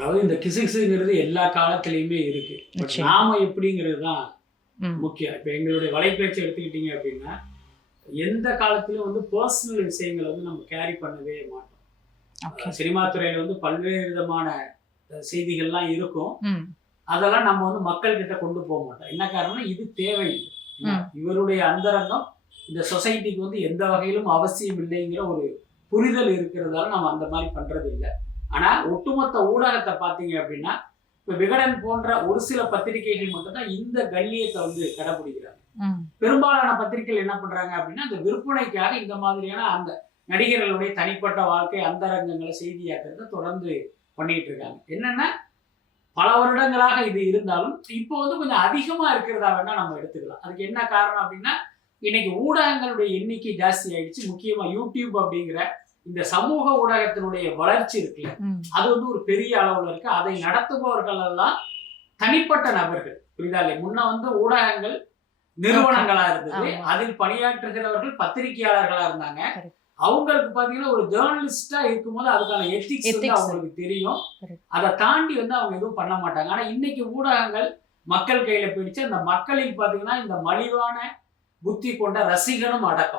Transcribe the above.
அதாவது இந்த கிசுகிசுங்கிறது எல்லா காலத்திலயுமே இருக்கு. பட் நாம எப்படிங்கிறது தான் முக்கியம். இப்ப எங்களுடைய வலைபேச்சு எடுத்துக்கிட்டீங்க அப்படின்னா, எந்த காலத்திலும் வந்து பர்சனல் விஷயங்களை வந்து நம்ம கேரி பண்ணவே மாட்டோம். சினிமா துறையில வந்து பல்வேறு விதமான செய்திகள்லாம் இருக்கும். அதெல்லாம் நம்ம வந்து மக்கள் கிட்ட கொண்டு போக மாட்டோம். என்ன காரணம்னா இது தேவையில்லை. இவருடைய அந்தரங்கம் இந்த சொசைட்டிக்கு வந்து எந்த வகையிலும் அவசியம் இல்லைங்கிற ஒரு புரிதல் இருக்கிறதால நம்ம அந்த மாதிரி பண்றது இல்லை. ஆனா ஒட்டுமொத்த ஊடகத்தை பார்த்தீங்க அப்படின்னா, இப்ப விகடன் போன்ற ஒரு சில பத்திரிகைகள் மட்டும்தான் இந்த கண்ணியத்தை வந்து கடைபிடிக்கிறாங்க. பெரும்பாலான பத்திரிகைகள் என்ன பண்றாங்க அப்படின்னா, அந்த விற்பனைக்காக இந்த மாதிரியான அந்த நடிகர்களுடைய தனிப்பட்ட வாழ்க்கை அந்தரங்கங்களை செய்தியாக்குறத தொடர்ந்து பண்ணிட்டு இருக்காங்க. என்னன்னா பல வருடங்களாக இது இருந்தாலும் இப்போ வந்து கொஞ்சம் அதிகமா இருக்கிறதா வேணா நம்ம எடுத்துக்கலாம். அதுக்கு என்ன காரணம் அப்படின்னா, இன்னைக்கு ஊடகங்களுடைய எண்ணிக்கை ஜாஸ்தி ஆயிடுச்சு. முக்கியமா யூடியூப் அப்படிங்கிற இந்த சமூக ஊடகத்தினுடைய வளர்ச்சி இருக்குல்ல, அது வந்து ஒரு பெரிய அளவுல இருக்கு. அதை நடத்துபவர்கள் எல்லாம் தனிப்பட்ட நபர்கள், புரியுதா இல்லை? முன்ன வந்து ஊடகங்கள் நிறுவனங்களா இருந்தது, அதில் பணியாற்றுகிறவர்கள் பத்திரிகையாளர்களா இருந்தாங்க. அவங்களுக்கு பாத்தீங்கன்னா ஒரு ஜேர்னலிஸ்டா இருக்கும்போது அதுக்கான எத்திக்ஸ் வந்து அவங்களுக்கு தெரியும். அதை தாண்டி வந்து அவங்க எதுவும் பண்ண மாட்டாங்க. ஆனா இன்னைக்கு ஊடகங்கள் மக்கள் கையில போயிடுச்சு. அந்த மக்களில் பாத்தீங்கன்னா இந்த மலிவான புத்தி கொண்ட ரசிகனும் அடக்கம்.